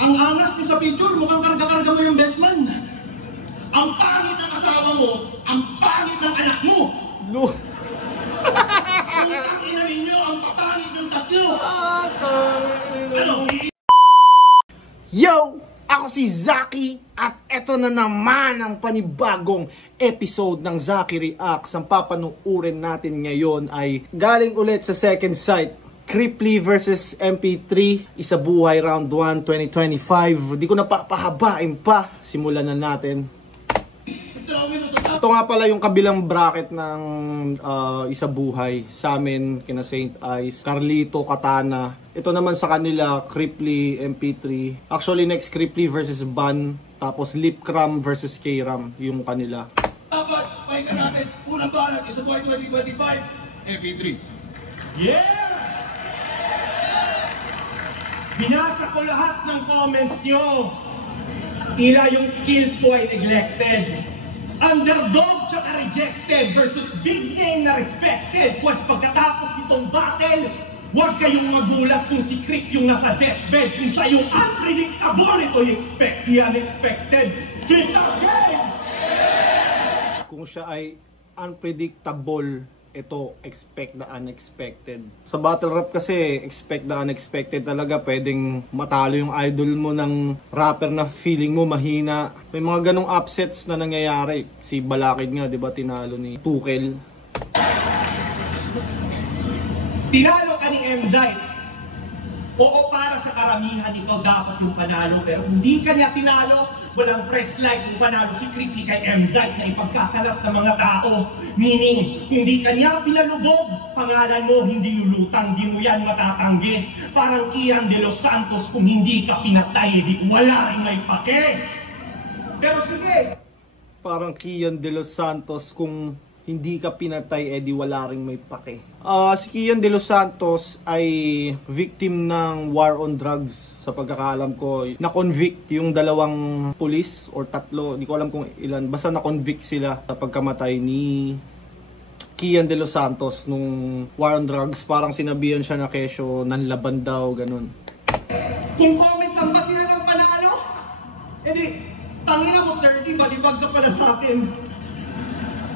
Ang angas mo sa picture, mukhang karga-karga mo yung best man. Ang pangit ng asawa mo, ang pangit ng anak mo. No. Putang ina ninyo, ang papangit ng tatlo. Ano? Yo! Ako si Zaki at eto na naman ang panibagong episode ng Zaki Reacts. Ang papanuurin natin ngayon ay galing ulit sa second sight. Cripply versus MP3, Isa Buhay Round 1 2025. Di ko na papahabain pa. Simulan na natin. Ito nga pala yung kabilang bracket ng Isa Buhay. Sa amin, kina Saint Ice, Carlito, Katana. Ito naman sa kanila, Cripply, MP3. Actually, next Cripply versus Ban. Tapos Lipcram versus K-Ram, yung kanila. Dapat, pahinga natin. Unang banat, Isa Buhay 2025, MP3. Yeah! Binasa ko lahat ng comments nyo. Tila yung skills ko ay neglected. Underdog tsaka rejected versus big name na respected. Pues pagkatapos nitong battle, huwag kayong magulat kung si Crick yung nasa deathbed. Kung siya yung unpredictable, ito yung expect the unexpected. Kung siya ay unpredictable, ito, expect the unexpected. Sa battle rap kasi, expect the unexpected talaga. Pwedeng matalo yung idol mo ng rapper na feeling mo mahina. May mga ganong upsets na nangyayari. Si Balakid nga, di ba, tinalo ni Tukel. Tinalo ka ni Emzite. Oo, para sa karamihan, ikaw dapat yung panalo. Pero kung di ka niya tinalo, walang press like kung panalo si Cripply kay Emzite na ipagkakalat ng mga tao. Meaning, kung di ka niya pinalubog, pangalan mo hindi lulutang, di mo yan matatanggi. Parang Kian de los Santos, kung hindi ka pinatay, di wala rin may pake. Pero sige. Parang Kian de los Santos, kung hindi ka pinatay, edi wala ring may pake. Si Kian de los Santos ay victim ng war on drugs. Sa pagkakaalam ko, na-convict yung dalawang pulis or tatlo, hindi ko alam kung ilan. Basta na-convict sila sa pagkamatay ni Kian de los Santos nung war on drugs. Parang sinabihan siya na kesyo nanlaban daw, ganun. Kung comments ang ba sila ng panalo, edi tangina mo 30, balibag ka pala sa akin.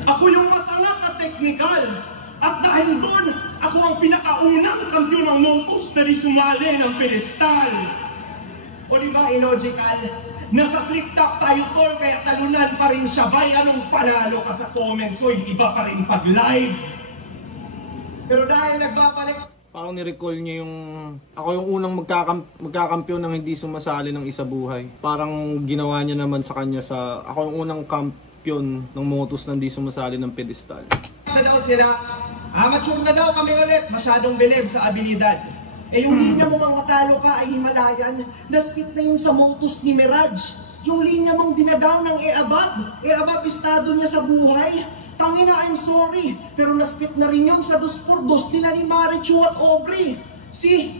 Ako yung masangat na technical. At dahil doon, ako ang pinakaunang kampiyon ng Motus na sumali ng pedestal. O diba, illogical? Nasa flip top tayo tol, kaya talunan pa rin siya. Bay, anong panalo ka sa comments? O iba pa rin pag live. Pero dahil nagbabalik... Parang ni-recall niya yung... Ako yung unang magkakampiyon ng hindi sumasali ng Isa Buhay. Parang ginawa niya naman sa kanya sa... Ako yung unang kampiyon ng Motus na hindi sumasali ng pedestal. Na daw sila, amateur na daw kami ulit, masyadong bilib sa abilidad. Eh yung linya mo mang matalo ka ay Himalayan, naspit na yung sa Motus ni Mirage. Yung linya mong dinadaw ng E-Abab estado niya sa buhay. Tangina, I'm sorry, pero naspit na rin yung sa 2x2 nila ni Marichu at Aubrey.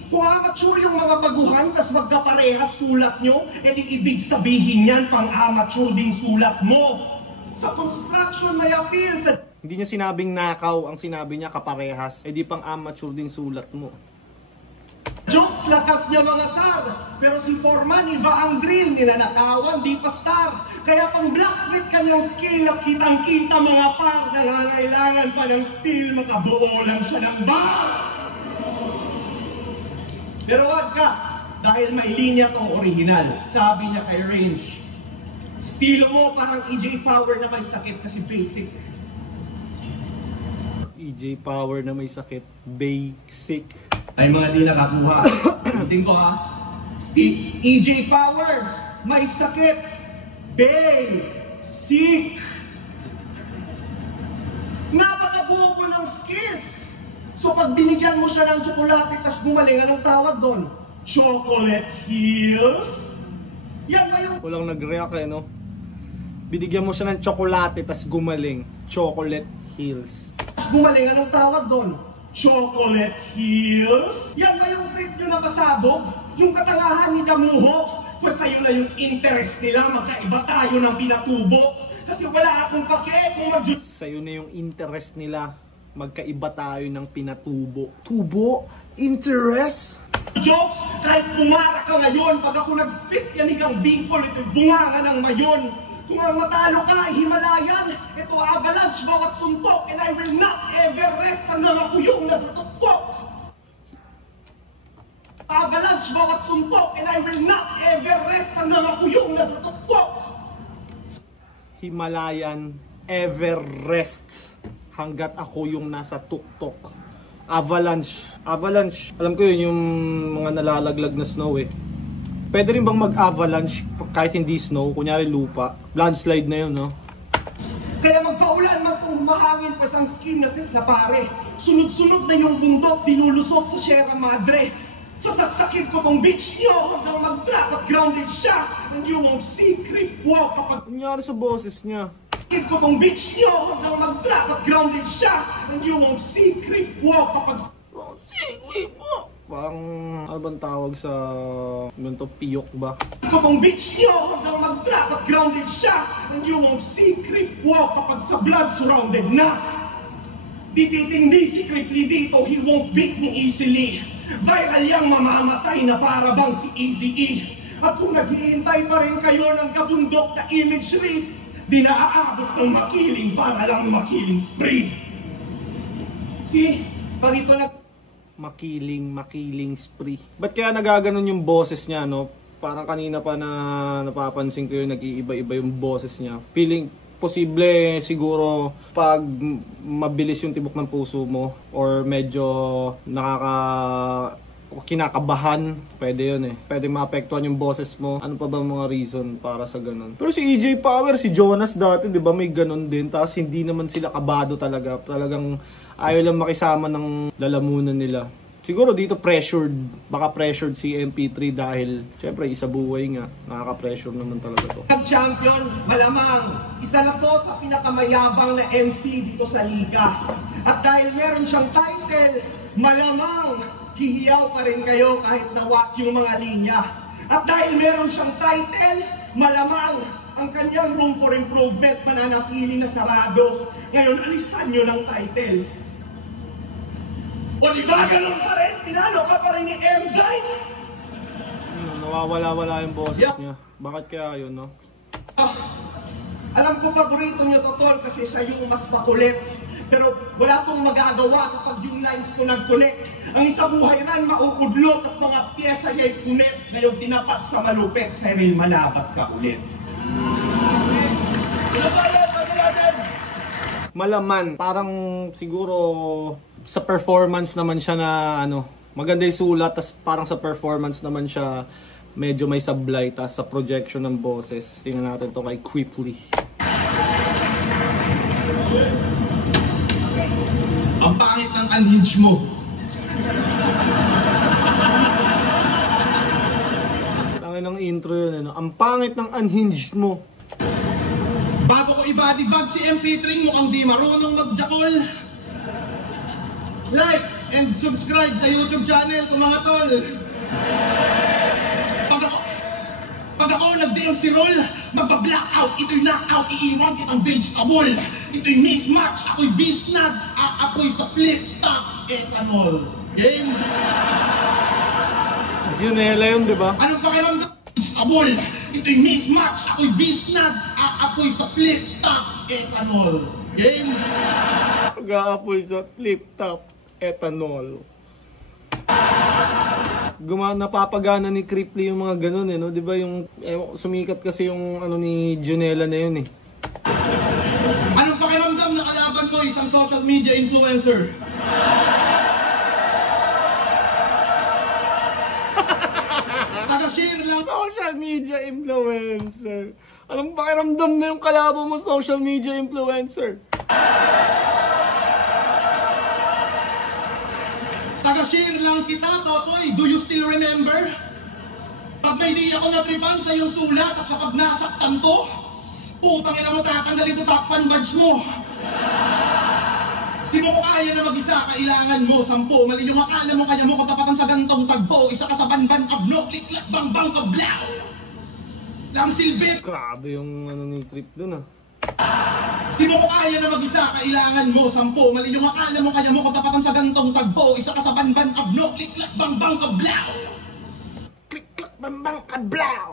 Kung amateur yung mga baguhan, tas magkaparehas sulat nyo, edi ibig sabihin yan, pang-amateur din sulat mo. Sa construction may appeal sa... Hindi niya sinabing nakaw, ang sinabi niya kaparehas. Eh di pang amateur din sulat mo. Jokes lakas niya mga sar, pero si Foreman iba ang drill, nilanakawan, di pa star. Kaya pang blacksmith kanyang skill, kitang-kita mga par, nangangailangan pa ng steel, makabuo lang siya ng bar. Pero wag ka, dahil may linya tong original, sabi niya kay Range. Estilo mo parang EJ Power na may sakit kasi basic. EJ Power na may sakit, basic. Ay mga di nakakuha. Ulitin ko ha. EJ Power, may sakit, basic. Napakabubo ng skills. So pag binigyan mo siya ng tsokolate tas gumaling, anong tawag doon? Chocolate Hills? Yan ba yung... Walang nag-react eh, no? Binigyan mo siya ng tsokolate, tas gumaling. Chocolate Hills. Tas gumaling, anong tawag doon? Chocolate Hills? Yan ba yung trip nyo na pasabog? Yung katangahan ni Damuho? Pues sa'yo na yung interest nila, magkaiba tayo ng pinatubo. Kasi wala akong pake kung Sa'yo na yung interest nila. magkaiba tayo ng pinatubo. Tubo? Interest? Jokes, kahit pumara ka ngayon, pag ako nag-spit yan ikang bingkol, ito'y bunganga ng mayon. Kung ang matalo ka ay Himalayan, ito avalanche bawat suntok, and I will not ever rest hanggang ako yung nasa tuktok. Avalanche bawat suntok, and I will not ever rest hanggang ako yung nasa tuktok. Himalayan, Everest, hanggat ako yung nasa tuktok. Avalanche. Avalanche, alam ko yun yung mga nalalaglag na snow eh. Pwede rin bang mag-avalanche kahit hindi snow, kunyari lupa? Landslide na yun, no? Kaya magpaulan man itong mahangin pa isang skin na sit na pare. Sunod-sunod na yung bundok, dinulusot sa Sierra Madre. Sasaksakin ko tong beach nyo hanggang mag-trap at grounded siya. And you won't see creep walk kapag Kunyari sa boses niya. sakit ko tong beach nyo hanggang mag-trap at grounded siya. And you won't see creep walk kapag Parang, ano bang tawag sa ganito, piyok ba? ko tong beach nyo hanggang mag-trap at grounded siya. And you won't see creep walk kapag sa blood surrounded na. Di titindi si Creeply dito, he won't beat me easily. Viral yang mamamatay na para bang si Eazy-E. At kung naghihintay pa rin kayo ng kabundok na imagery, di naaabot ng makiling para lang makiling spree. See, pag ito Makiling spree. Ba't kaya nagaganon yung boses niya, no? Parang kanina pa na napapansin ko yung nag-iiba-iba yung boses niya. Feeling, posible siguro pag mabilis yung tibok ng puso mo or medyo kinakabahan, pwede yun eh. Pwede maapektuhan yung boses mo. Ano pa ba mga reason para sa ganun? Pero si EJ Power, si Jonas dati, di ba may ganun din. Tapos hindi naman sila kabado talaga. Talagang ayaw lang makisama ng lalamunan nila. Siguro dito pressured. Baka pressured si MP3 dahil syempre isa buhay nga. Nakaka-pressure naman talaga to. champion, malamang isa na to sa pinakamayabang na MC dito sa liga. At dahil meron siyang title, malamang hihiyaw pa rin kayo kahit nawak yung mga linya. At dahil meron siyang title, malamang ang kanyang room for improvement mananatili na sarado. Ngayon, alisan nyo ng title. O di ba ganun pa rin? Tinalo ka pa rin ni MZite? Nawawala-wala yung boses niya. Bakit kaya yun, no? Alam ko paborito niyo to, Tol, kasi siya yung mas makulit. Pero wala tong magagawa kapag yung lines ko nag-connect. Ang isa buhay ran, maupudlot at mga pyesa niya'y punit. Ngayong tinapat sa malupit, Cyril, malabat ka ulit. Malaman, parang siguro sa performance naman siya na ano, maganda yung sulat, tas parang sa performance naman siya medyo may sablay, tas sa projection ng boses. Tingnan natin to kay Quickly. Ang pangit ng unhinge mo. Tangin ng intro yun, ano? Ang pangit ng unhinged mo. Bago ko i-body bag si MP3 mukhang di marunong magjakol. Like and subscribe sa YouTube channel ko mga tol. Pag ako nag-DM si Roll, magba-blackout, ito'y knockout, iiwan kitang vegetable. Ito'y mismatch, ako'y beastnut, ako'y sa flip-top ethanol. Game? Junela yun, di ba? Anong pakiramdam? Vegetable, ito'y mismatch, ako'y beastnut, ako'y sa flip-top ethanol. Game? Pag-aapoy sa flip-top ethanol. Napapagana ni Creeply yung mga ganun eh, no? 'Di ba yung sumikat kasi yung ano ni Junela na yun eh. Anong pakiramdam na kalaban mo isang social media influencer? Taga-share lang. Social media influencer. Anong pakiramdam na yung kalaban mo social media influencer? Taga-share lang kita, Totoy. Do you still remember? Pag may di ako natripan sa iyong sulat at kapag nasaktan to, putang ina mo, tatanggalin ko top fan badge mo. Di mo ko kaya na mag-isa, kailangan mo 10. Mali yung akala mo, kaya mo kapapatan sa gantong tagpo. Isa ka sa banban, ablo, liklat, bangbang, kablaw. Lang silbit. Grabe yung ano ni Creep dun ah. Di mo ko kaya na mag-isa, kailangan mo 10. Mali yung akala mo kaya mo katapatan sa gantong tagpo. Isa ka sa banban abno, klik-klak bang-bang kablaw. Klik-klak bang-bang kablaw.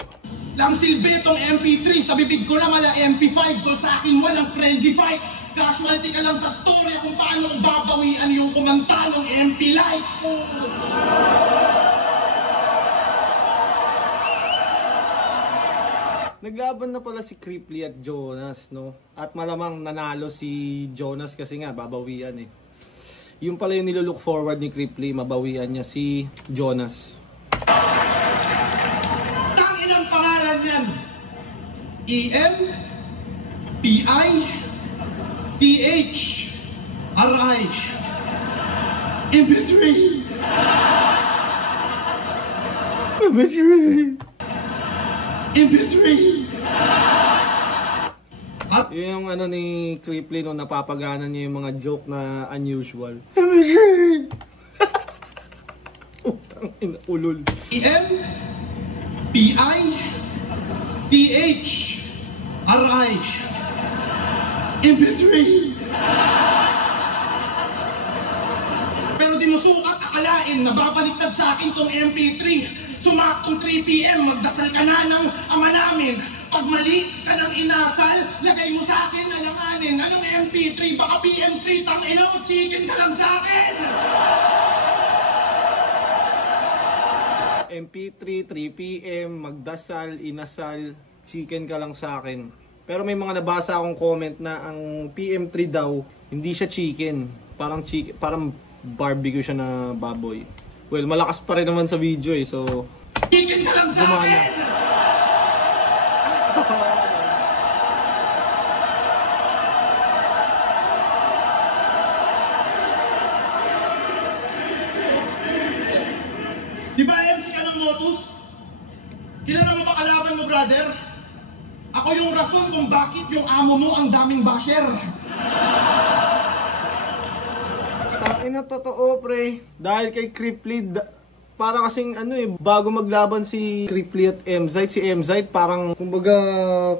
Lang silbi itong MP3, sa bibig ko na mala MP5. Kung sa akin walang friendly fight. Casualty ka lang sa story kung paano babawian yung kumanta ng MP Life. Naglaban na pala si Cripply at Jonas, no? At malamang nanalo si Jonas kasi nga, babawian eh. Yung pala yung nilook forward ni Cripply, mabawian niya si Jonas. Tangin ang pangalan yan! E-M P-I T-H-R-I MP3 MP3 At Yung ano ni Cripply no, napapagana niya yung mga joke na unusual. Utang ina, ulol. E-M P-I T-H-R-I MP3 Pero di mo sukat akalain na babaliktad sa akin tong MP3. Sumaktong 3 PM, magdasal ka na ng ama namin. Pag mali ka ng inasal, lagay mo sa akin alanganin. Anong MP3? Baka PM3, tangina o chicken ka lang sa akin! MP3, 3 PM, magdasal, inasal, chicken ka lang sa akin. Pero may mga nabasa akong comment na ang PM3 daw, hindi siya chicken. Parang chicken, parang barbecue siya na baboy. Well, malakas pa rin naman sa video eh, so... Chicken ka lang sa akin! Di ba MC ka ng Motus? Kilala mo ba kalaban mo, brother? Ako yung rason kung bakit yung amo mo ang daming basher. Tangina, totoo pre. Dahil kay Cripply, para kasing ano eh, bago maglaban si Cripply at Emzite, si Emzite parang, kumbaga,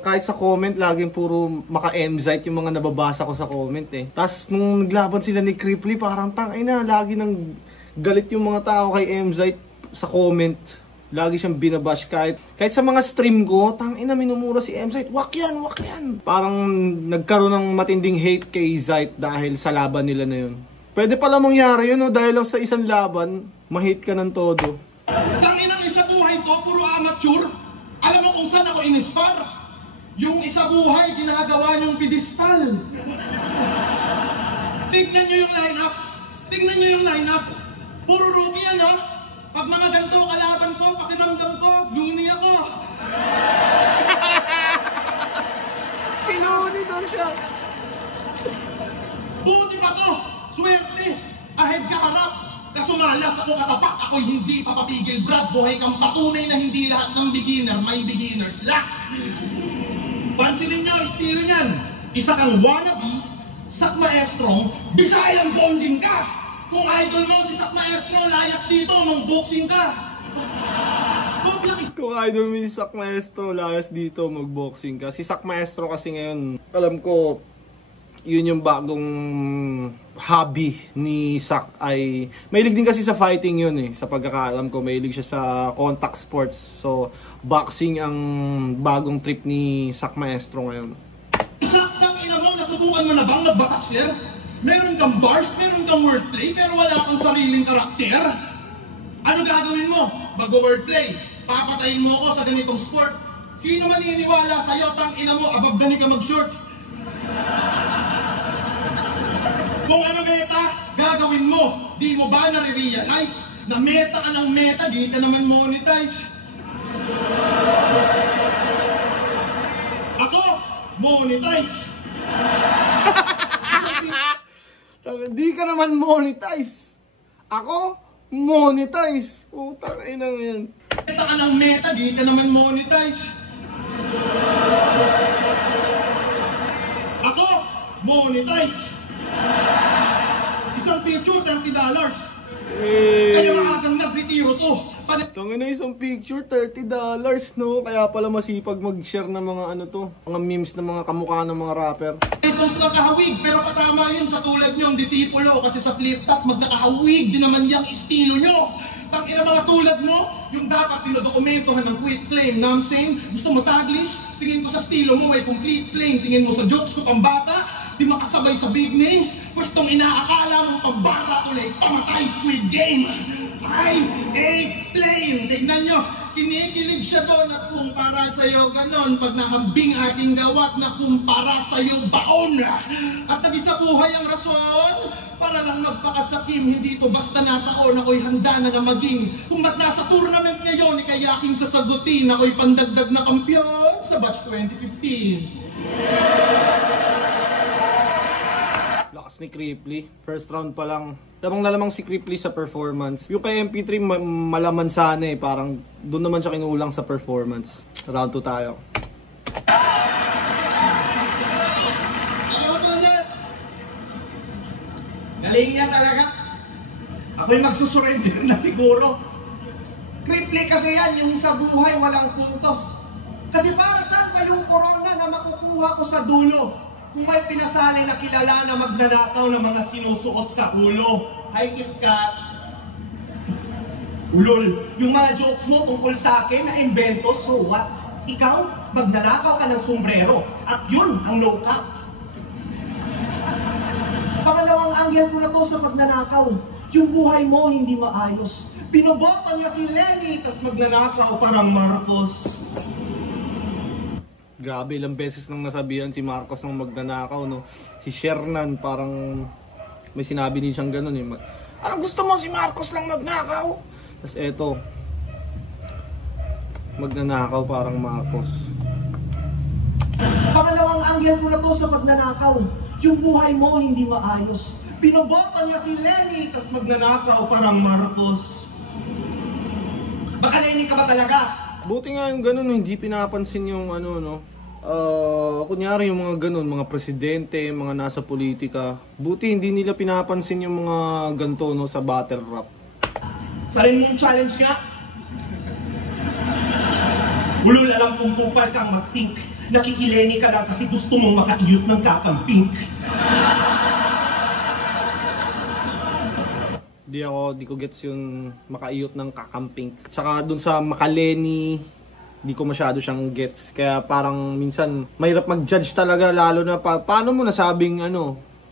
kahit sa comment, laging puro maka-Emzite yung mga nababasa ko sa comment eh. Tapos nung naglaban sila ni Cripply, parang tangina, lagi nang galit yung mga tao kay Emzite sa comment. Lagi siyang binabash kahit sa mga stream ko, tangina minumura si Emzite. Wak yan, wak yan. Parang nagkaroon ng matinding hate kay Zite dahil sa laban nila na yun. Pwede pala mangyari yun, no? Dahil lang sa isang laban, ma-hate ka ng todo. Tangin ang isa buhay ko, puro amateur. Alam mo kung saan ako inispar? Yung isa buhay, ginagawa niyong pedestal. Tignan niyo yung lineup. Tignan niyo yung lineup. Puro rookie yan, ha? Pag mga ganito kalaban ko, pakiramdam ko, luni ako. Sinuni daw siya. Buti pa to! Swerte! Ahead ka harap! Kasumalas ako katapak, ako'y hindi papapigil, Brad. Buhay kang patunay na hindi lahat ng beginner may beginner's luck. Pansinin niyo, estilo niyan. Isa kang wannabe, sak maestrong, Bisayang bonding ka. Kung idol mo si sak maestro, layas dito, nung boxing ka. Kung idol mo si Sak Maestro, layas dito, mag-boxing ka. Si Sak Maestro kasi ngayon, alam ko, yun yung bagong hobby ni Sak ay... Mahilig din kasi sa fighting yun eh. Sa pagkakaalam ko, mahilig siya sa contact sports. So, boxing ang bagong trip ni Sak Maestro ngayon. Saktang ina mo, nasubukan mo na bang nagbatakser? Meron kang bars, meron kang wordplay, pero wala kang sariling karakter? Ano gagawin mo? Mag-wordplay. Papatayin mo ako sa ganitong sport. Sino maniniwala sa'yo, tang ina mo, above gani ka mag-short? Kung ano meta, gagawin mo. Di mo ba nare-realize na meta ka ng meta, di ka naman monetize? Ako, monetize. Di ka naman monetize. Ako, monetize. Putang ina yan. Meta ka ng meta, di ka naman monetize. Ako, monetize. Isang picture, $30. Kaya maagang nag-retiro to. Tangin na isang picture, $30, no? Kaya pala masipag mag-share ng mga ano to, mga memes ng mga kamukha ng mga rapper. Post ng kahawig, pero patama yun sa tulad nyo, ang disipulo, kasi sa flip top, magkakahawig din naman yung estilo nyo. Tangina mga tulad mo, yung dapat dinodokumentohan ng quit claim, know what I'm saying? Gusto mo taglish? Tingin ko sa estilo mo, may complete claim. Tingin mo sa jokes ko, pambata, di makasabay sa big names. Pwestong inaakala mong pambata ko na pamatay Squid Game. Ay, plain. Tignan nyo, kinikilig siya doon at kung para sa'yo ganon, pag nakambing ating gawat na kung para sa'yo baon. At nag-isa buhay ang rason, para lang magpakasakim, hindi ito basta nataon, ako'y handa na maging. Kung ba't nasa tournament ngayon, kaya aking sasagutin, ako'y pandagdag na kampiyon sa batch 2015. Lakas ni Cripply. First round pa lang. Lamang na lamang si Cripply sa performance. Yung kay MP3 malaman sana eh. Parang doon naman siya kinulang sa performance. Round 2 tayo. Galing niya talaga. Ako'y magsusurrender na siguro. Cripply kasi yan, yung sa buhay walang punto. Kasi para saan ba yung corona na makukuha ko sa dulo? Kung may pinasali na kilala na magnanakaw ng mga sinusuot sa ulo. Hi, KitKat. Ulol, yung mga jokes mo tungkol sa akin na invento, so what? Ikaw, magnanakaw ka ng sombrero. At yun ang low cap. Pangalawang anggel ko na to sa magnanakaw. Yung buhay mo hindi maayos. Pinoboto niya si Lenny, tas magnanakaw parang Marcos. Grabe, ilang beses nang nasabihan si Marcos ng magnanakaw, no? Si Shernan, parang may sinabi din siyang ganun, eh. Anong gusto mo, si Marcos lang magnakaw? Tapos eto, magnanakaw parang Marcos. Pangalawang anggel ko na to sa magnanakaw. Yung buhay mo hindi maayos. Pinoboto niya si Lenny, tas magnanakaw parang Marcos. Baka Lenny ka ba talaga? Buti nga yung ganun, hindi pinapansin yung ano, no? Kunyari yung mga ganun, mga presidente, mga nasa politika. Buti hindi nila pinapansin yung mga ganito, no, sa battle rap. Sarili mong challenge nga. Ulul, alam kong kupal kang mag-think. Nakikileni ka lang kasi gusto mong makaiyot ng kakang pink. Di ko gets yung makaiyot ng kakamping. Tsaka dun sa makaleni, di ko masyado siyang gets. Kaya parang minsan mahirap mag-judge talaga, lalo na paano mo nasabing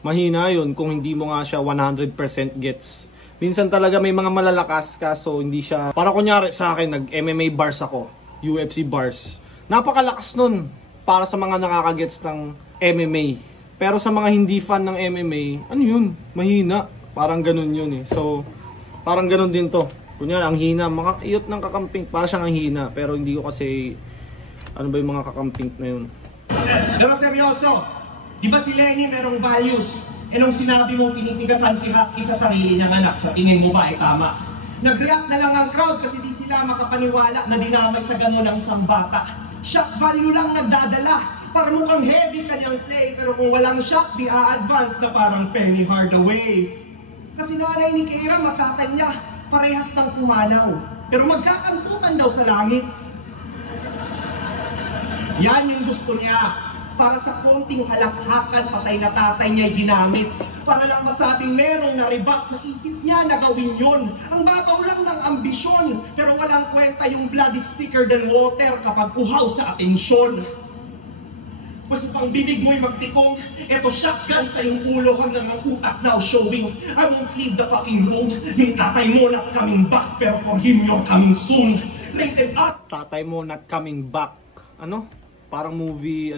mahina yun kung hindi mo nga siya 100% gets. Minsan talaga may mga malalakas kaso hindi siya. Para kunyari sa akin, nag-MMA bars ako, UFC bars. Napakalakas nun para sa mga nakakagets ng MMA. Pero sa mga hindi fan ng MMA, ano yun? Mahina. Parang ganun yun eh. So, parang ganun din to. Kunyari, ang hina, makaiyot ng kakamping, para siyang ang hina. Pero hindi ko kasi, ano ba yung mga kakamping na yun. Pero seryoso, di ba si Lenny merong values? E nung sinabi mo pinitigasan si Husky sa sarili ng anak, sa tingin mo ba ay tama? Nag-react na lang ang crowd kasi di sila makapaniwala na dinamay sa gano'n ng isang bata. Shock value lang nagdadala. Para mukhang heavy kanyang play, pero kung walang shock, di a-advance na parang Penny Hardaway. Kasi nanay ni Keira, matatay niya, parehas ng pumanaw. Pero magkakantutan daw sa langit. Yan yung gusto niya. Para sa konting halakhakan, patay na tatay niya'y ginamit. Para lang masabing merong naribak na isip niya na gawin yun. Ang babaw lang ng ambisyon, pero walang kwenta yung blood is thicker than water kapag uhaw sa atensyon. Basta pang bibig mo'y magtikong, eto shotgun sa iyong ulo hanggang ang utak now showing. I won't leave the fucking room. Yung tatay mo not coming back, pero for him you're coming soon. Rated up. Tatay mo not coming back. Ano? Parang movie,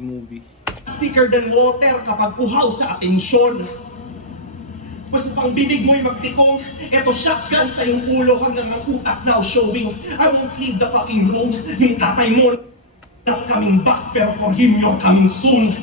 movie. Thicker than water kapag uhaw sa atensyon. Basta pang bibig mo'y magtikong, eto shotgun sa iyong ulo hanggang ang utak now showing. I won't leave the fucking room. Yung tatay mo not coming back, pero for him you're coming soon.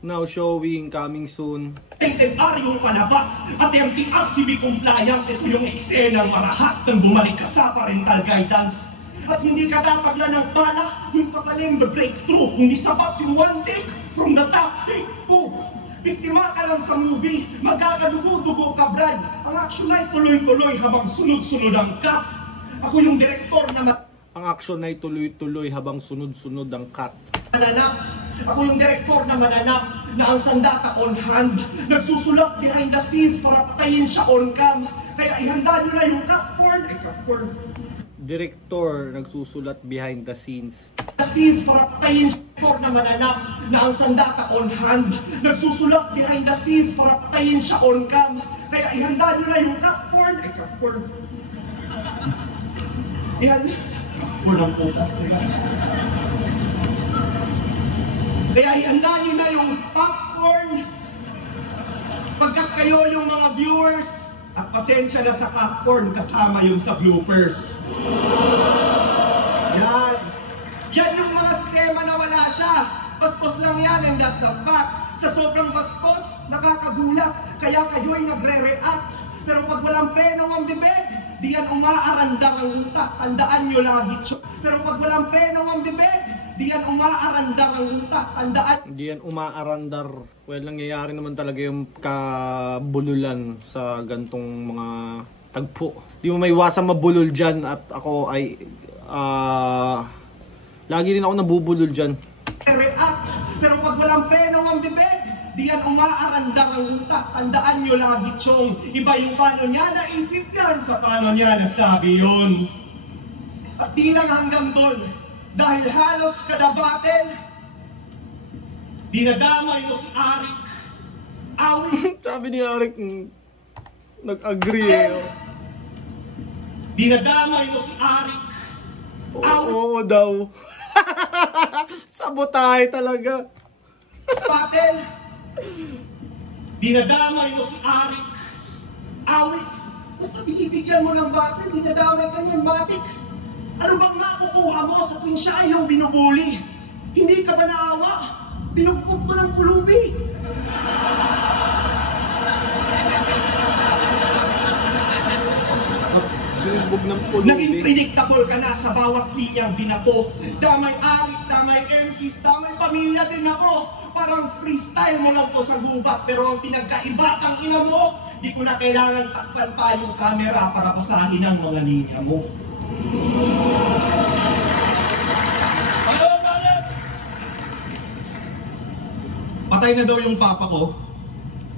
Now showing, coming soon. Rated R yung palabas at empty RCB compliant. Ito yung eksenang marahas nang bumalik ka sa parental guidance. At hindi ka tatagla ng bala, yung patalim na breakthrough. Hindi sapat yung one take from the top, take two. Biktima ka lang sa movie, magkakadugo-dugo ka, Brad. Ang action ay tuloy-tuloy habang sunod-sunod ang cut. Ako yung direktor na Ang aksyon ay tuloy-tuloy habang sunod-sunod ang cut. mananap. Ako yung direktor na mananap na ang sandata on hand. Nagsusulat behind the scenes para patayin siya on cam. Kaya ihanda nyo na yung capcorn. Direktor nagsusulat behind the scenes. The scenes para patayin siya na mananap na ang sandata on hand. Nagsusulat behind the scenes para patayin siya on cam. Kaya ihanda nyo na yung capcorn. Walang puta. Kaya ihanda nyo na yung popcorn. Pagkat kayo yung mga viewers, at pasensya na sa popcorn, kasama yun sa bloopers. Yan. Yan yung mga skema na wala siya. Bastos lang yan, and that's a fact. Sa sobrang bastos, nakakagulat. Kaya kayo'y nagre-react. Pero pag walang penong ang bibig, di yan umaarandang ang utak. Tandaan nyo lagi. Pero pag walang penong ang bibig, di yan umaarandang ang utak. Tandaan. Hindi yan umaarandar. Well, nangyayari naman talaga yung kabululan sa gantong mga tagpo. Di mo may iwasang mabulol dyan at ako ay lagi rin ako nabubulol dyan. React. Pero pag walang penong ang bibig, di yan umaarandang ang utak. Tandaan nyo lagi, Chong. Iba yung paano niya naisip yan sa paano niya nasabi yun. At di lang hanggang doon. Dahil halos kada battle, dinadamay mo si Arik. Awit. Sabi ni Arik, nag-agree eh. Dinadamay mo si Arik. Oo daw. Sabotahe talaga. Battle. Dinadamay mo si Arik. Awit. Basta binibigyan mo ng battle, dinadamay ka niyan, matik. Ano bang nakukuha mo sa tuwing siya ay yung binubuli? Hindi ka ba naawa? Pinupok ko ng pulubi. Bilbog ng pulubi. Naging predictable ka na sa bawat linyang binato. Damay Arik, damay MCs, damay pamilya din ako. Parang freestyle mo lang po sa gubat. Pero ang pinagkaiba kang ina mo, di ko na kailangan takpan pa yung camera para basahin ang mga linya mo. Patay na daw yung papa ko.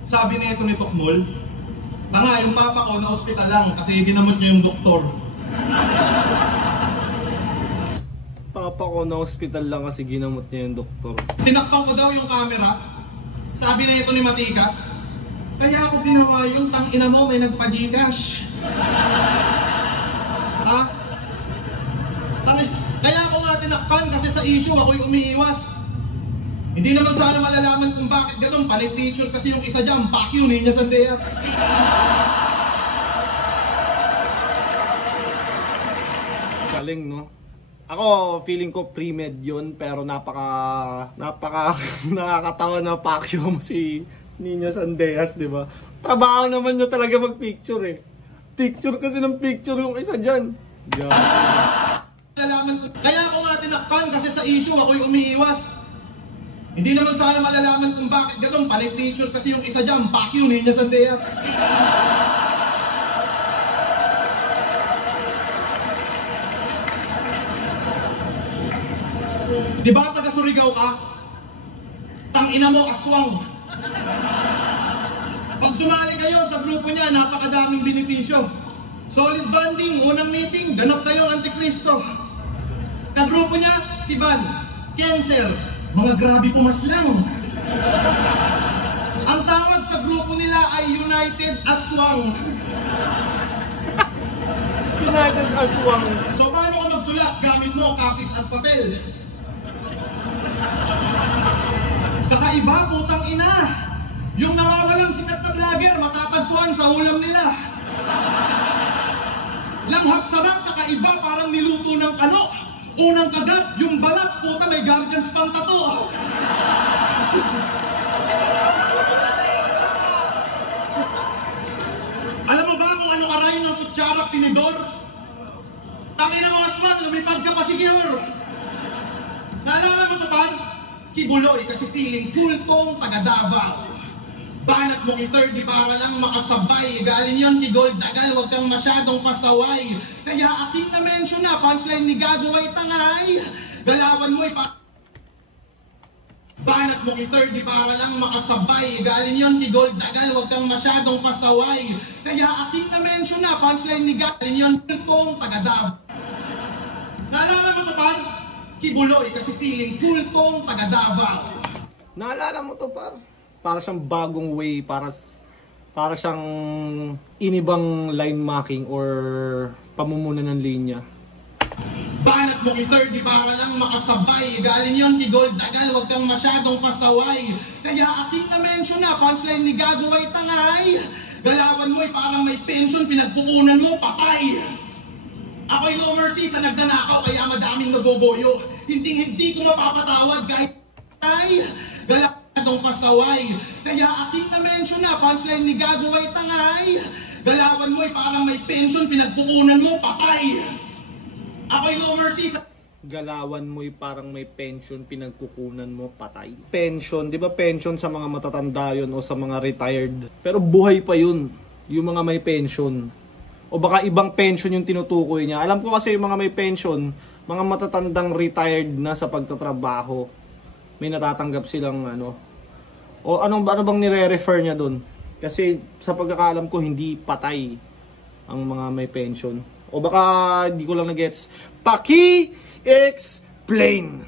Sabi nito ni Tokmol, tanga, yung papa ko na ospital lang kasi ginamot niya yung doktor. Papa ko na hospital lang kasi ginamot niya yung doktor. Tinakpan ko daw yung camera. Sabi nito ni Matikas, kaya ako ginawa yung tangina mo may nagpa-Gcash. Ha? Kaya ako nga tinakpan kasi sa issue ako'y umiiwas. Hindi naman sana malalaman kung bakit ganun. Palit teacher kasi yung isa dyan, fuck you, Niña Sandea. Galing, no? Ako, feeling ko pre-med yun, pero napaka nakakatawa na pakyo mo si Niña Sandeas, di ba? Trabaho naman niya talaga mag-picture eh. Picture kasi ng picture yung isa dyan. Kaya ako nga tinakpan kasi sa issue ako'y umiiwas. Hindi naman sana malalaman kung bakit ganun. Palit teacher kasi yung isa dyan, fuck you, Niña Sandea. Di ba taga Surigao ka? Tangina mo, aswang. Pag sumali kayo sa grupo niya, napakadaming benepisyo. Solid bonding, unang meeting, ganap tayong Antikristo. Kagrupo niya, si Van, Cancer, mga grabe pumaslang. Ang tawag sa grupo nila ay United Aswang. United Aswang. So paano ka magsulat? Gamit mo kapis at papel. Kakaiba, putang ina. Yung nawawalang sikat na vlogger, matatagpuan sa ulam nila. Langhap sarap, kakaiba, parang niluto ng kano. Unang kagat, yung balat, puta, may guardians pang tato. Alam mo ba kung ano aray ng kutsara tinidor? Tangina mo, aswang, lumipad ka pa sigure. Naalala mo ito ba? Kibuloy kasi feeling kultong taga Davao. Banat mo ki-30 para lang makasabay. Galing yan ki Gold Dagal, huwag kang masyadong pasaway. Kaya aking na-mention na, punchline ni Gago ay tangay. Galawan mo banat mo ki-third para lang makasabay. Galing yon ni Gold Dagal, huwag kang masyadong pasaway. Kaya aking na-mention na, punchline ni Gago, galing yon kultong tagadab. Naalala mo ito par? Kibuloy kasi feeling kultong tagadaba. Naalala mo to par? Para siyang bagong way, para siyang inibang line marking or pamumuno ng linya. Banat mo ki-third para lang makasabay. Galing yon ni Gold Dagal, huwag kang masyadong pasaway. Kaya aking na-mention na, punchline ni Gago ay tangay. Galawan mo parang may pension, pinagpukunan mo, patay. Ako'y no mercy sa nagnanakaw, kaya madaming naboboyo. Hindi ko mapapatawad kahit ay galawan pasaway. Kaya aking na-mention na, punchline ni Gago ay tangay. Galawan mo parang may pension, pinagpukunan mo, patay. Ako'y no mercy sa... Galawan mo'y parang may pension, pinagkukunan mo, patay. Pension, di ba pension sa mga matatanda yun o sa mga retired? Pero buhay pa yun, yung mga may pension. O baka ibang pension yung tinutukoy niya. Alam ko kasi yung mga may pension, mga matatandang retired na sa pagtatrabaho. May natatanggap silang ano. O ano bang nire-refer niya dun? Kasi sa pagkakaalam ko, hindi patay ang mga may pension. O baka hindi ko lang na-gets. Paki-explain.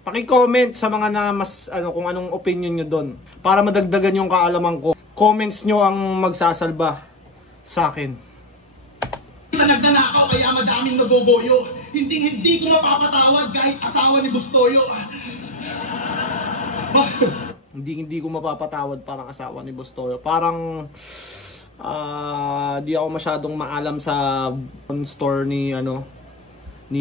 Paki-comment sa mga na mas kung anong opinion nyo doon para madagdagan yung kaalaman ko. Comments nyo ang magsasalba sa akin. Sa nagnanakaw kaya madaming naboboyo. Hindi ko mapapatawad kahit asawa ni Bustoyo. Hindi ko mapapatawad parang asawa ni Bustoyo. Parang di ako masyadong maalam sa store ni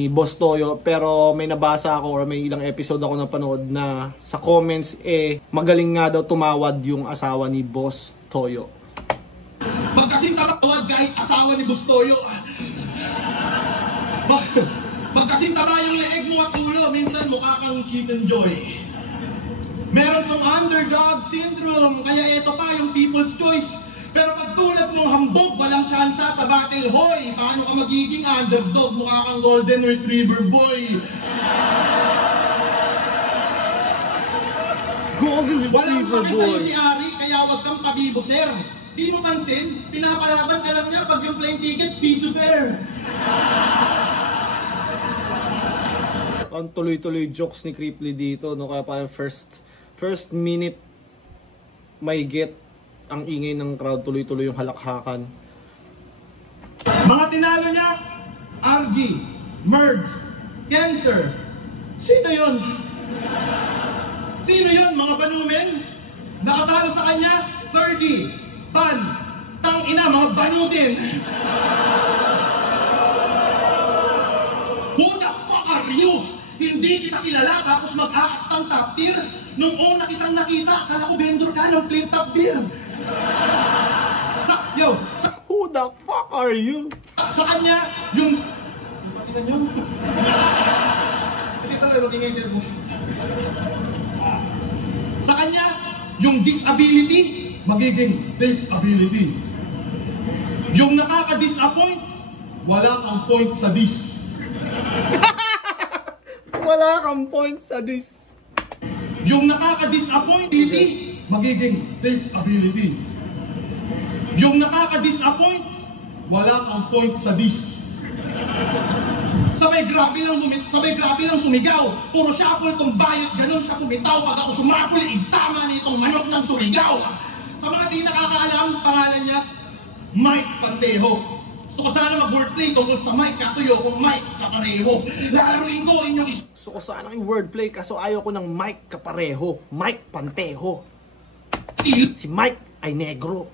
Boss Toyo, pero may nabasa ako or may ilang episode ako napanood na sa comments magaling nga daw tumawad yung asawa ni Boss Toyo. Magkasing tawad kahit asawa ni Boss Toyo. Magkasing tama yung leeg mo at ulo, minsan mukha kang Chicken Joy. Meron tong underdog syndrome, kaya ito pa yung people's choice. Pero pag tulad mong hambog, walang tsansa sa battle, hoy! Paano ka magiging underdog? Mukha kang golden retriever boy. Golden Walang retriever pake sa'yo boy. si Ari, kaya wag kang pabibo, sir. Di mo pansin, pinapalaban ka lang niya pag yung plane ticket, piso fare. Ang tuloy-tuloy jokes ni Creeply dito, no? Kaya parang first minute may get ang ingay ng crowd, tuloy-tuloy yung halakhakan. Mga tinalo niya, RG, Merge, Cancer. Sino yon? Sino yon, mga banumen? Nakatalo sa kanya, 30, Ban, tangina, mga banu din. Who the fuck are you? Hindi kita kilala tapos mag-aas ng top tier. Nung una kitang nakita, akala ko vendor ka ng plain top beer. Who the fuck are you? Sa kanya, yung... Pakita nyo? Sige talaga, mag-ingay mo. Sa kanya, yung disability, magiging disability. Yung nakaka-disappoint, wala kang point sa dis. Wala kang point sa this. Yung nakaka-disappoint, magiging disability. Yung nakaka-disappoint, wala kang point sa dis. Sabay grabe lang sumigaw. Puro shuffle tong bayot, ganun siya kumitaw. Pag ako sumapul, tama nitong manok ng sumigaw. Sa mga di nakakaalam, pangalan niya, Mike Pantejo. Gusto ko sana mag-wordplay tungkol sa Mike, kaso yung Mike kapareho. Laruin ko inyong Gusto ko sana yung wordplay, kaso ayaw ko ng Mike kapareho. Mike Pantejo. Si Mike ay negro.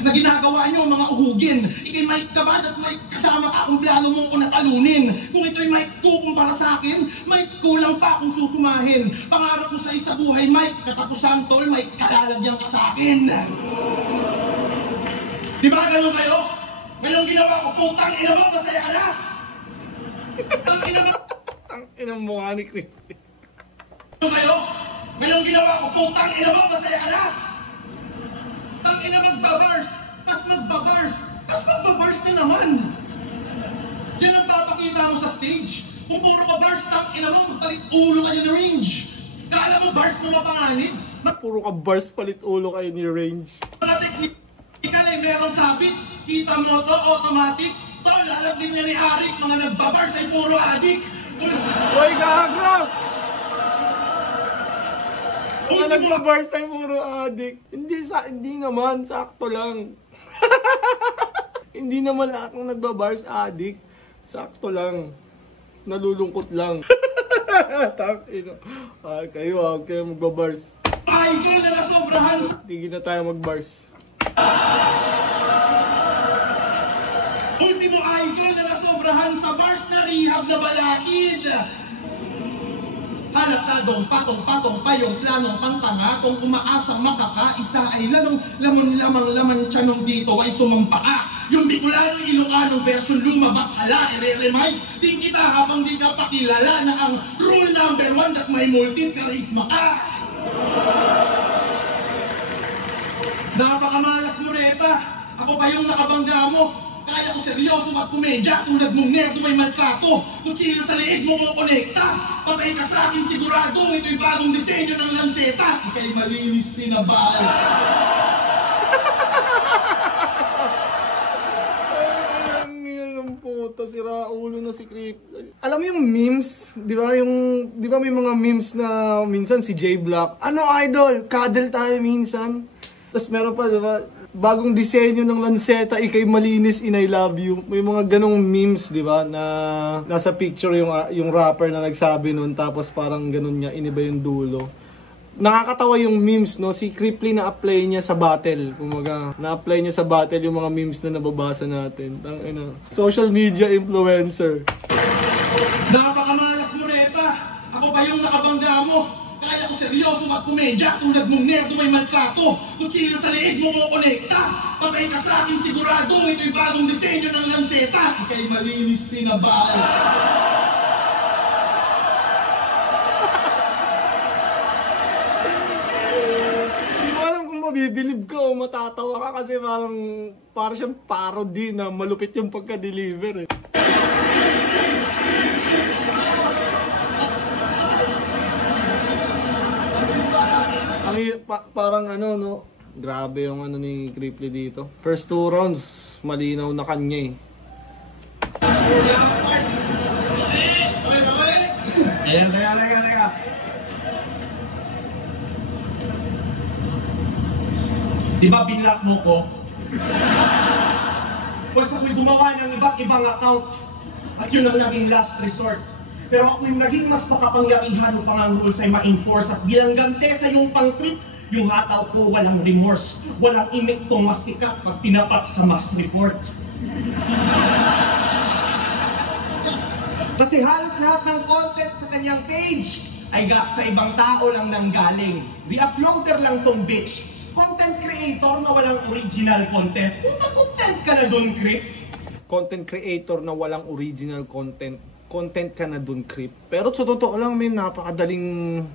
na ginagawa niyo mga uhugin. Ikay Mike Kabad at Mike kasama ka kung plano mo ko natalunin. Kung ito'y Mike 2 kung para sa akin, Mike kulang pa kung susumahin. Pangarap mo sa isa buhay, Mike, katapusan tol, Mike, kalalagyan ka sa akin. Di ba ganun kayo? Ngayong ginawa ko, putang ina mo, masaya ka na! Putang ina mo! Tang ina mo nga ni Chris. Kayo? Ngayong ginawa ko, putang ina mo, masaya ka na! Ang ina magbabars, tas magbabars, tas magbabars ka naman. Yan ang papakita mo sa stage. Kung puro ka bars, ina mo, palit ulo kayo na range. Kala mo bars mo mapanganib? Puro ka bars palit ulo kayo ni Range. Mga technical ay merong sabit. Kita mo to, automatic. Tol, alam din niya ni Arik, mga nagbabars ay puro adik. Hoy, gago! Mga nagbabars ay puro adik. Hindi naman, sakto lang. Hindi naman lahat ng nagbabars adik. Sakto lang. Nalulungkot lang. Takino. Kayo, huwag kayo magbabars. Idol na nasobrahan. Tigil na tayo magbars. Ultimo idol na nasobrahan sa bars na rehab na balakid. Halatadong patong-patong pa yung planong pantanga. Kung umaasang makakaisa ay laman tiyanong dito ay sumampa ka. Yung Bicolano, Ilocano version lumabas hala, ire-remind din kita habang di ka pakilala na ang rule number 1 that may multi-charisma ka. Napakamalas mo, Repa. Ako ba yung nakabangga mo? Kaya ko seryoso magkomedya tulad mong nerdo may maltrato. Kutsila sa liig mo ko konekta. Patay ka sa akin sigurado. Ito'y bagong disenyo ng lanseta. Ika'y malinis pinabal. Puta, sira ulo na si Creep. Alam mo yung memes? Di ba may mga memes na minsan si J Block, ano idol, cuddle tayo minsan. Tapos meron pa, di ba, bagong disenyo ng lanseta, ikay malinis in I love you. May mga ganong memes, di ba, na nasa picture yung rapper na nagsabi nun, tapos parang ganon niya, iniba yung dulo. Nakakatawa yung memes, no? Si Creeply na-apply niya sa battle. Kumaga, na-apply niya sa battle yung mga memes na nababasa natin. Tangina. Social media influencer. Napakamalas mo, Repa. Ako ba yung nakabangga mo? Kaya ko seryoso magkomedya tulad mong nerdo may maltrato. Kutsila sa liig mo ko konekta. Patay ka sa akin sigurado. Ito'y bagong disenyo ng lanseta. Ika'y malinis pinabal. Mabibilib ka o matatawa ka kasi parang siyang parody na malupit yung pagka-deliver eh. Parang ano no, grabe yung ano ni Creeply dito. First 2 rounds, malinaw na kanya eh. Teka. Di ba binlock mo ko? Pwes ako'y gumawa ng iba't ibang account at yun ang naging last resort. Pero ako'y naging mas makapangyarihan upang ang rules ay ma-enforce at bilang gante sa iyong pang-trip, yung hataw ko walang remorse, walang imik tong masikat pag pinapat sa mass report. Kasi halos lahat ng content sa kanyang page ay sa ibang tao lang nanggaling. Re-uploader lang tong bitch. Content creator na walang original content. Puta, content ka na dun, Creep. Content creator na walang original content. Content ka na dun, Creep. Pero sa totoo lang, may napakadaling...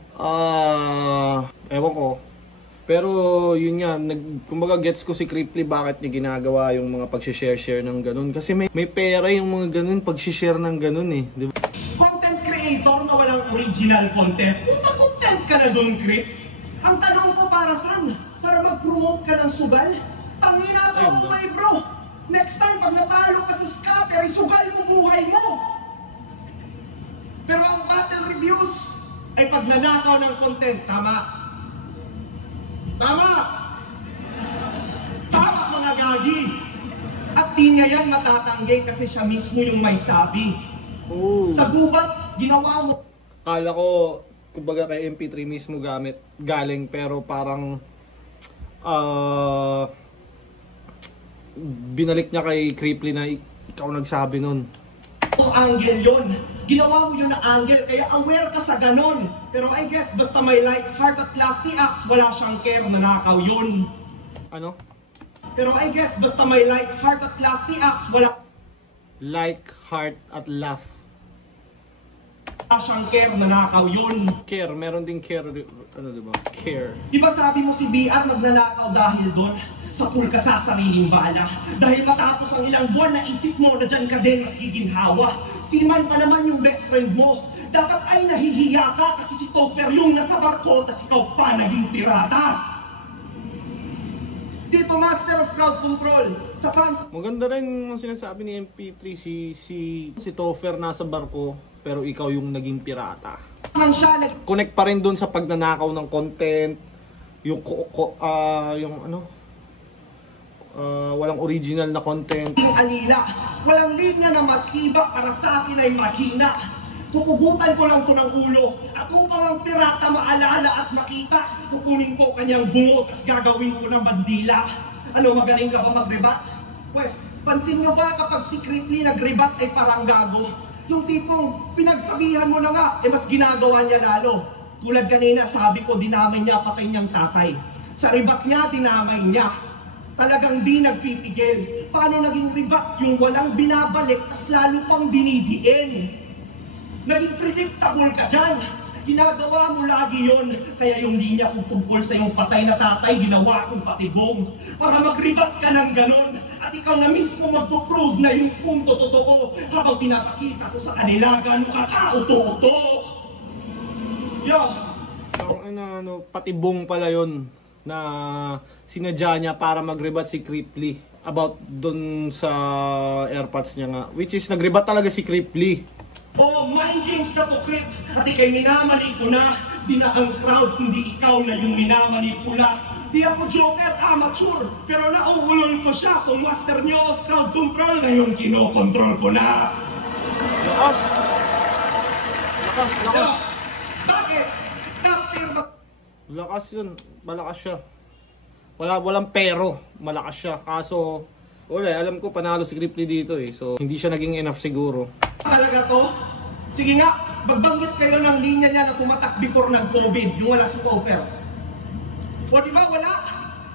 ewan ko. Pero yun nga, kumbaga gets ko si Creeply bakit niya ginagawa yung mga pag-share ng ganun. Kasi may pera yung mga ganun, pag-share ng ganun eh. Diba? Content creator na walang original content. Puta, content ka na dun, Creep. Ang tanong ko para saan? Para mag-promote ka ng sugal? Tangina ka ako may bro! Next time, pag natalo ka sa scatter, isugal mo buhay mo! Pero ang battle reviews ay pag nanakaw ng content, tama? Tama! Tama mga gagi! At di niya yan matatanggi kasi siya mismo yung may sabi. Oh. Sa gubat, ginawa mo. Kala ko, kumbaga kay MP3 mismo galing, pero parang binalik niya kay Creeply na ikaw nagsabi nun. Ang angle yun. Ginawa mo yun na angle, kaya aware ka sa ganon. Pero I guess, basta may like, heart at laugh ni Axe, wala siyang care, nanakaw yun. Ano? Pero I guess, basta may like, heart at laugh ni Axe, wala... Like, heart, at laugh. siyang care, nanakaw yun. Care, meron ding care, ano diba? Care. Di ba sabi mo si BR nagnanakaw dahil doon? Sa pool ka sa sariling bala. Dahil matapos ang ilang buwan, naisip mo na dyan ka din mas giginhawa. Siman pa naman yung best friend mo. Dapat ay nahihiya ka kasi si Topher yung nasa barko, tas ikaw pa naging pirata. Dito, Master of Crowd Control. Sa fans, Maganda rin ang sinasabi ni MP3, si Topher nasa barko, pero ikaw yung naging pirata. lang siya Connect pa rin dun sa pagnanakaw ng content, yung walang original na content. naging alila. Walang linya na masiba para sa akin ay mahina. Pupugutan ko lang to ng ulo. At upang ang pirata maalala at makita, kukunin ko kanyang bungo at gagawin ko ng bandila. Ano, magaling ka ba mag-rebat? Pwes, pansin nyo ba kapag secretly nag-rebat ay parang gago? Yung tipong pinagsabihan mo na nga, mas ginagawa niya lalo. Tulad kanina, sabi ko dinamay niya patay niyang tatay. Sa rebat niya, dinamay niya. Talagang di nagpipigil. Paano naging rebat yung walang binabalik tas lalo pang dinidiin? Naging predictable ka dyan. Ginagawa mo lagi yon. Kaya yung linya kung tungkol sa iyong patay na tatay, ginawa kong patibong. Para mag-rebat ka ng ganon. At ikaw na mismo magpo-prove na yung punto totoo. Habang pinapakita ko sa kanila gano'ng kakauto-uto. Yo! Patibong pala yon na sinadya niya para mag-rebat si Cripply about dun sa AirPods niya nga. Which is, nag-rebat talaga si Cripply. Oh, mind games na to, Crip. At ikay minamali ko na. Di na ang crowd, hindi ikaw na yung minamanipula. Di ako joker, amateur. Pero nauulol ko siya kung master nyo of crowd control. Ngayon kinokontrol ko na. Lakas! Bakit? Captain ba? Lakas yun. Malakas siya. Walang pero. Malakas siya. Kaso, alam ko panalo si Cripply dito eh. So, hindi siya naging enough siguro. Talaga to? Sige nga, magbanggit kayo ng linya niya na tumatak before nag-COVID, yung wala si Topher. O di ba wala?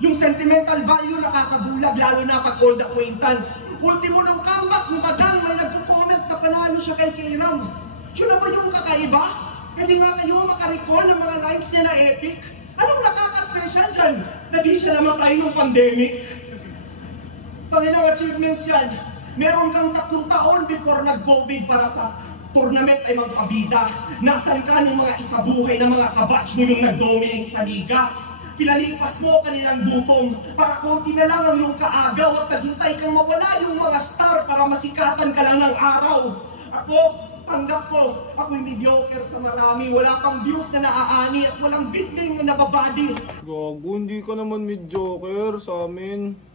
Yung sentimental value nakakabulag, lalo na pag old acquaintance. Ultimo ng comeback ni Madang, may nagko-comment na panalo siya kay Kairam. Yun na ba yung kakaiba? Hindi nga kayo makarecall ng mga lines niya na epic? Anong nakaka-special dyan? Na di siya namatay nung pandemic? Tanginang achievements yan. Meron kang 3 taon before nag-COVID para sa tournament ay magpabida. Nasaan ka ng mga isabuhay na mga kabatch mo yung nag-dominate sa liga? Pinalipas mo kanilang gutom para konti na lang ang iyong kaagaw at naghintay kang mawala yung mga star para masikatan ka lang ng araw. Ako, tanggap ko, ako'y mediocre sa marami. Wala pang views na naaani at walang bitling na nababadi. Gago, hindi ka naman mediocre sa amin.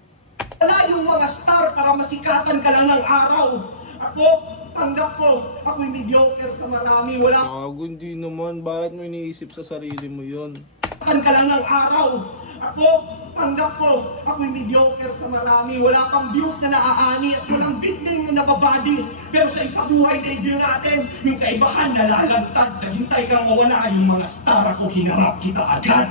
Wala yung mga star para masikatan ka lang ng araw. Ako, tanggap ko, ako'y mediocre sa marami. Wala Gago, hindi naman. Bakit mo iniisip sa sarili mo yun? ka lang ng araw. Ako, tanggap ko, ako'y mediocre sa marami. Wala pang views na naaani at walang bitling na nababadi. Pero sa isa buhay debut natin, yung kaibahan nalalantad. Naghintay kang mawala yung mga star. Ako, hinarap kita agad.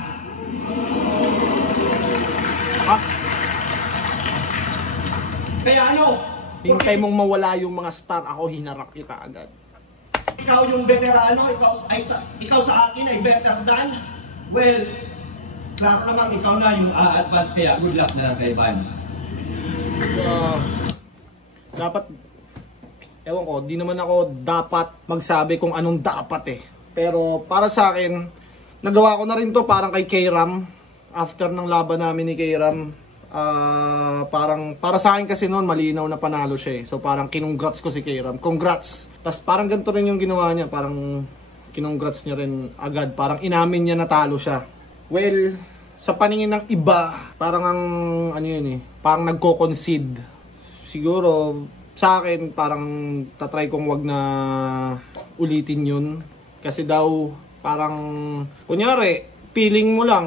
Kaya ano? Hintay mong mawala yung mga star, ako hinarap kita agad. Ikaw yung veterano, ikaw sa akin ay better than? Well, klaro naman ikaw na yung advance kaya good luck na lang kay Van. Dapat, ewan ko, di naman ako dapat magsabi kung anong dapat eh. Pero para sa akin, nagawa ko na rin to parang kay Kairam. After ng laban namin ni Kairam, parang para sa akin kasi noon malinaw na panalo siya eh. So parang kinongrats ko si Kairam. Congrats. Tapos parang ganito rin yung ginawa niya, parang kinongrats niya rin agad. Parang inamin niya natalo siya. Well, sa paningin ng iba, parang ang ano yun eh, parang nagko-concede. Siguro sa akin parang tatry kong wag na ulitin yun kasi daw parang kunyari feeling mo lang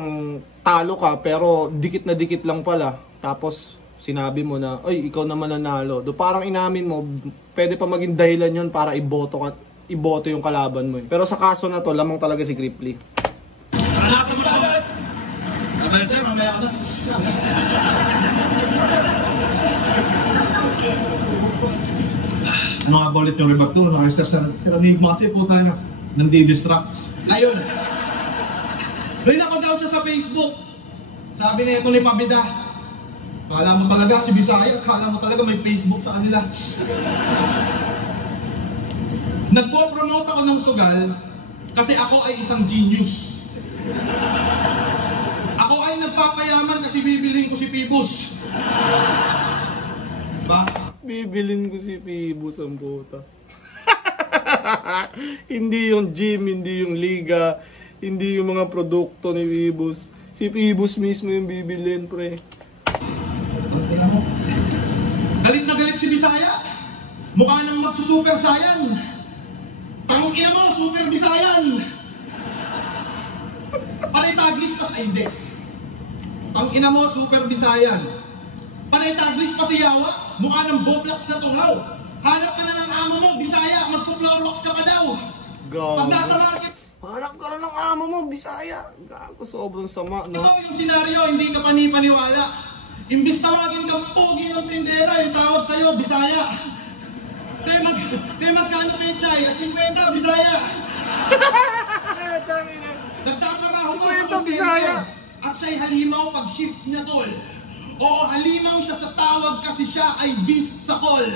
talo ka pero dikit na dikit lang pala. Tapos sinabi mo na, ay ikaw naman nanalo. Do parang inamin mo, pwede pa maging dahilan yun para iboto yung kalaban mo. Pero sa kaso na to, lamang talaga si Cripply. Anak mo agad! Abay sir, mamaya ka na. Ano nga ba ulit yung rebat ko? Sira-nig kasi po tayo. Nandi-distract. Ayun. Rinako daw siya sa Facebook. Sabi na ito ni Pabida. Kala mo talaga si Bisaya, kala mo talaga may Facebook sa kanila. Nagpo-promote ako ng sugal kasi ako ay isang genius. Ako ay nagpapayaman kasi bibilhin ko si Pibus. Diba? Bibilin ko si Pibus ang puta. Hindi yung gym, hindi yung liga, hindi yung mga produkto ni Pibus. Si Pibus mismo yung bibilin, pre. Galit na galit si Bisaya. Mukha nang magsusuper sayan. Tangina mo, super Bisayan. Panay taglis pa sa hindi. Tangina mo, super Bisayan. Panay taglis pa si Yawa. Mukha ng Boblax na tungaw. Hanap ka na ng amo mo, Bisaya. Magpo-floorbox ka pa daw. Pag nasa market, hanap ka na ng amo mo, Bisaya. Gago, sobrang sama, no? ito yung senaryo, hindi ka panipaniwala. Imbis tawagin kang pogi ng tindera, yung tawag sa'yo, Bisaya. Magkano pechay? At 50, Bisaya. Nagtatrabaho ko sa Bisaya. At siya'y halimaw pag shift niya, tol. Oo, halimaw siya sa tawag kasi siya ay beast sa call.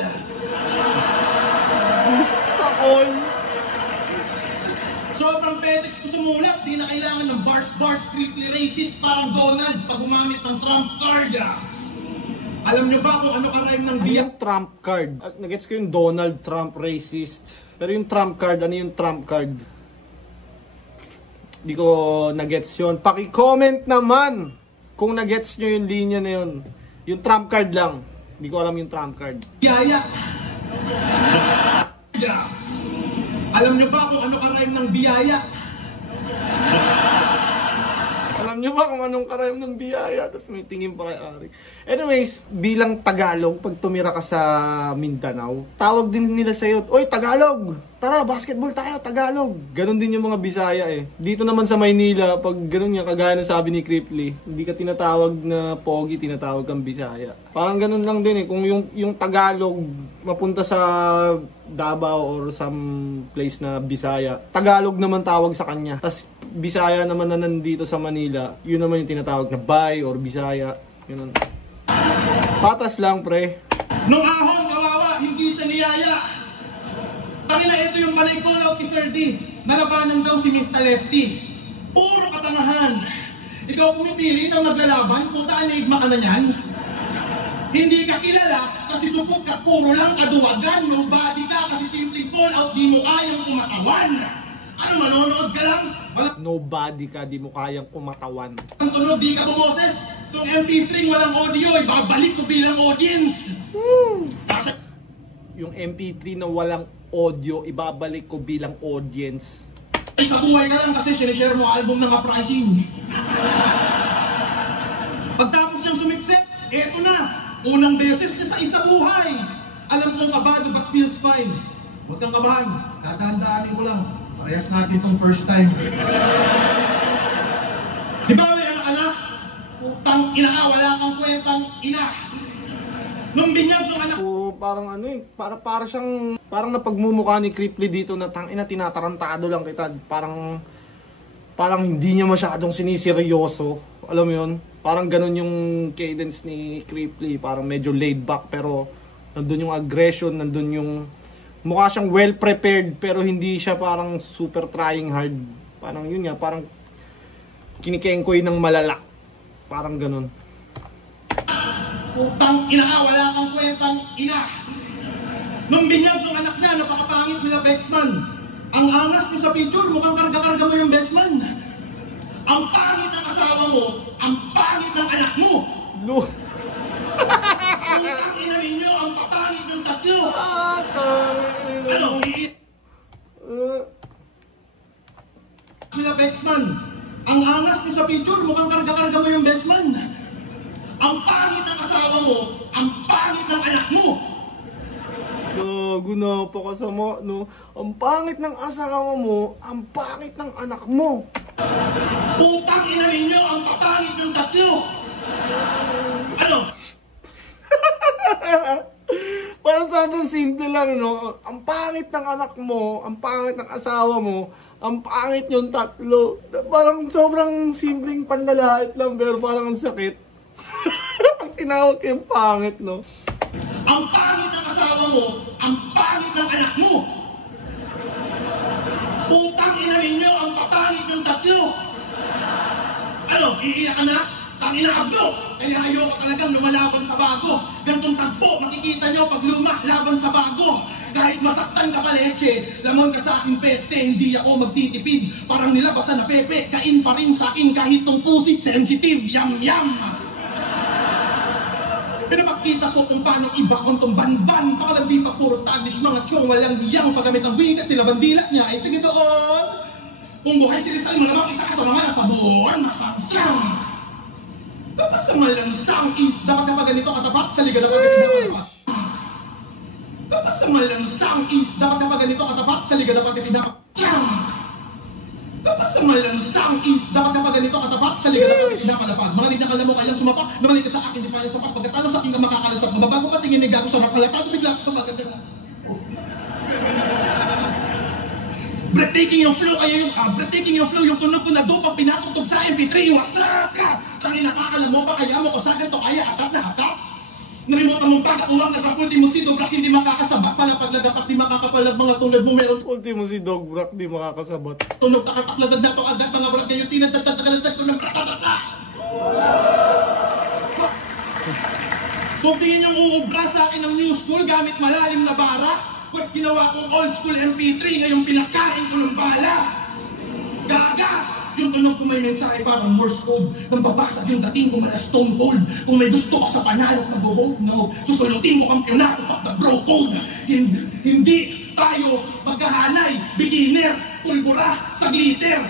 Beast sa call? Sobrang pedex ko sumulat, di na kailangan ng bars strictly racist parang Donald pag gumamit ng Trump card. Alam nyo ba kung ano ka-rhyme ng biyak? Yung Trump card. Nagets ko yung Donald Trump racist. Pero yung Trump card, ano yung Trump card? Di ko nagets yun. Paki-comment naman kung nagets nyo yung linya na yun. Yung Trump card lang. Di ko alam yung Trump card. Biyaya. Alam nyo ba kung ano ka-rhyme ng biyaya? Alam nyo ba kung anong karayom ng biyaya? Tapos may tingin pa kay Ari. Anyways, bilang Tagalog, pag tumira ka sa Mindanao, tawag din nila sa'yo, "Oy, Tagalog! Tara, basketball tayo, Tagalog!" Ganon din yung mga Bisaya eh. Dito naman sa Maynila, pag ganon nga, kagaya ng sabi ni Cripply, hindi ka tinatawag na pogi, tinatawag kang Bisaya. Parang ganon lang din eh. Kung yung Tagalog mapunta sa Davao or some place na Bisaya, Tagalog naman tawag sa kanya. Tas Bisaya naman na nandito sa Manila, yun naman yung tinatawag na Bay or Bisaya. Yun. Patas lang, pre. Nung ahon, kawawa, hindi siya niyaya. Tangina, ito yung panay call out ni 30. Nalabanan daw si Mr. Lefty. Puro katangahan. Ikaw pumipili ng maglalaban, puta, enigma ka na yan. Hindi ka kilala kasi supot ka, puro lang kaduwagan. Nobody ka kasi simpleng call out, di mo kayang kumatawan. Ano, manonood ka lang? Nobody ka, di mo kayang kumatawan. Ang tunog, di ka bumoses. Itong MP3 walang audio, ibabalik ko bilang audience. Yung MP3 na walang audio, ibabalik ko bilang audience. Ay, sa buhay ka lang kasi sinishare mo album ng Uprising. Pagtapos niyang sumipsip, eto na. Unang beses niya sa isa buhay. Alam kong kabado but feels fine. Huwag kang kabahan. Dadaan-daanin ko lang. Parehas natin itong first time. Di ba may anak-anak? Putang ina ka, wala kang kwentang ina. Nung binyag ng anak... Oo, parang ano eh, para siyang, parang napagmumukha ni Cripply dito na tangina, tinatarantado lang kita. Parang hindi niya masyadong siniseryoso. Alam mo yun? Parang ganun yung cadence ni Cripply. Parang medyo laid back pero nandun yung aggression, nandun yung... Mukha siyang well prepared pero hindi siya parang super trying hard. Parang yun nga, parang kinikengkoy ng malalak. Parang ganun. Putang ina ka, wala kang kwentang ina. Nung binyag ng anak niya, napakapangit nila Bexman. Ang angas mo sa picture, mukhang karga-karga mo yung bestman. Ang pangit ng asawa mo, ang pangit ng anak mo. Putang ina ninyo, ang papangit ng tatlo. Ano? Nila Bexman, ang angas mo sa picture, mukhang karga-karga mo yung bestman. Ang pangit ng asawa mo, ang pangit ng anak mo. Gago, napakasama, no? Ang pangit ng asawa mo, ang pangit ng anak mo. Putang ina ninyo, ang papangit ng tatlo. Ano? Parang Parang sobrang simple lang, no? Ang pangit ng anak mo, ang pangit ng asawa mo, ang pangit yung tatlo. Parang sobrang simpleng panlalait lang, pero parang ang sakit. Ang tinawag yung pangit, no? Ang pangit ng asawa mo, ang pangit ng anak mo. Putang ina ninyo, ang papangit ng tatlo. Ano, iiyak ka na? Tangina abdo! Kaya ayoko talagang lumalaban sa bago. Gantong tagpo, makikita nyo pag luma, laban sa bago. Kahit masaktan ka pa leche, lamon ka sa aking peste, hindi ako magtitipid. Parang nilabasan na pepe, kain pa rin sa akin kahit tong pusit sensitive, yam yam. Pinapakita ko kung paano iba kong tong banban. Baka di pa puro tagis mga tiyong walang hiyang paggamit ng wigat nila bandila niya ay tingin doon. Kung buhay si Rizal, malamang isa ka sa mga nasabuhan, masamsam. Tapos sa malansang is, dapat kapag ganito katapat, sa liga dapat ganito katapat. Tapos sa malansang is, dapat kapag ganito katapat, sa liga dapat ganito katapat. Tapos sa malansang is, dapat kapag ganito katapat, sa liga dapat ganito kalapad. Mga linakala mo kailang sumapak, naman sa akin, di pa yung sapak. Pagkatalo sa akin ka makakalasap, mababago ka tingin ni gago sa rakalapad, bigla ko sa magaganda. Breathtaking yung flow, kaya yung breathtaking yung flow, yung tunog ko na doon pag pinatutog sa MP3, yung asla ka! Tangin nakakala mo ba kaya mo ko sa akin to kaya atat na atat? Narimota mong pagkakuwang nagkakunti mo si Dobrak hindi makakasabat pala pag nagapak di makakapalag mga tulad mo meron. Ultimo si Dobrak di makakasabat. Tunog takataklagad na to agad mga brak kayo tinatagtagtagtagtag ko ng ratatata! Kung tingin yung uubra sa akin ng new school gamit malalim na bara, pues ginawa kong old school MP3, ngayon pinakain ko ng bala. Gaga! Yung tunog ko may mensahe parang Morse code. Nang babasag yung dating ko mala stone cold. Kung may gusto ka sa panalo, nag-vote no. Susulutin mo kampyonato, fuck the bro code. Hindi tayo magkahanay, beginner, pulbura sa glitter.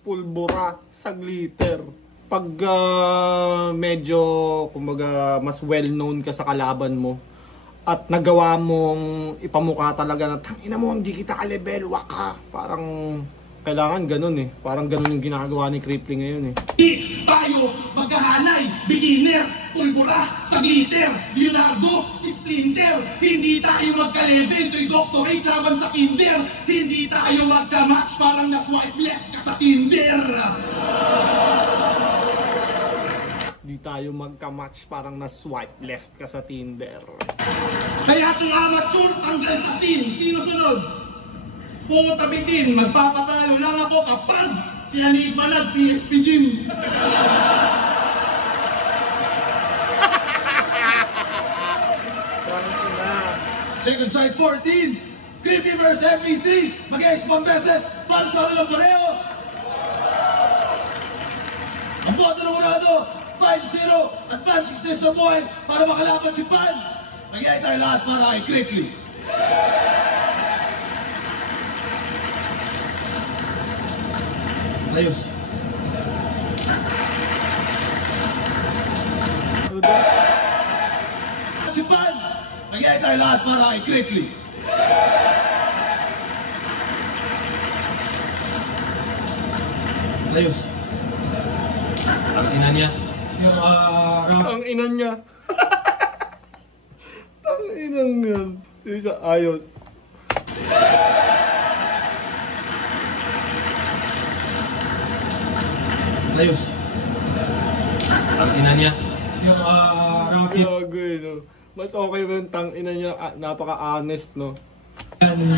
Pulbura sa glitter. Pag medyo, kumbaga, mas well-known ka sa kalaban mo, at nagawa mong ipamukha talaga na tangina mo, hindi kita ka-level, waka. Parang kailangan ganun eh. Parang ganun yung ginagawa ni Cripply ngayon eh. Hindi tayo magkahanay, beginner, pulbura sa glitter, Leonardo, Splinter. Hindi tayo magka-level, to'y doctorate laban sa kinder. Hindi tayo magka-match, parang na-swipe left ka sa Tinder. Hindi tayo magka-match, parang na-swipe left ka sa Tinder. Kaya itong amateur, tanggal sa scene. Sino sunod? Puta bitin, magpapatalo lang ako kapag si Aniba nag-PSP gym. Second side 14, Cripply vs MP3, mag-expand beses, para sa ulang pareho. Ang boto ng Murado, 5-0, advance success sa buhay para makalaban si Pan. Nagyay tayo lahat para kay Cripply. Ayos. Si Pan, nagyay tayo lahat para kay Cripply. Ayos. Ang ina niya. Ang ina niya. Ang inang yan. Isa ayos. Ayos. Ang ina niya. Gago eh, no? Mas okay ba yung tang ina niya? Napaka-honest, no?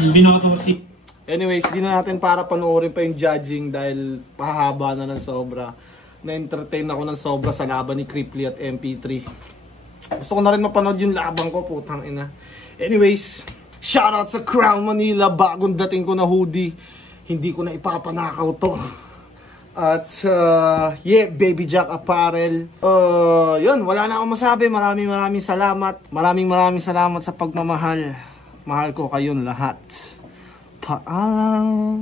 Binoto si... Anyways, di na natin para panoorin pa yung judging dahil pahaba na ng sobra. Na-entertain ako ng sobra sa laban ni Cripply at MP3. Gusto ko na rin mapanood yung laban ko, putang ina. Anyways, shoutout sa Crown Manila, bagong dating ko na hoodie. Hindi ko na ipapanakaw to. At yeah, Baby Jack Apparel. Yun, wala na akong masabi. Maraming salamat. Maraming salamat sa pagmamahal. Mahal ko kayong lahat. Paalam.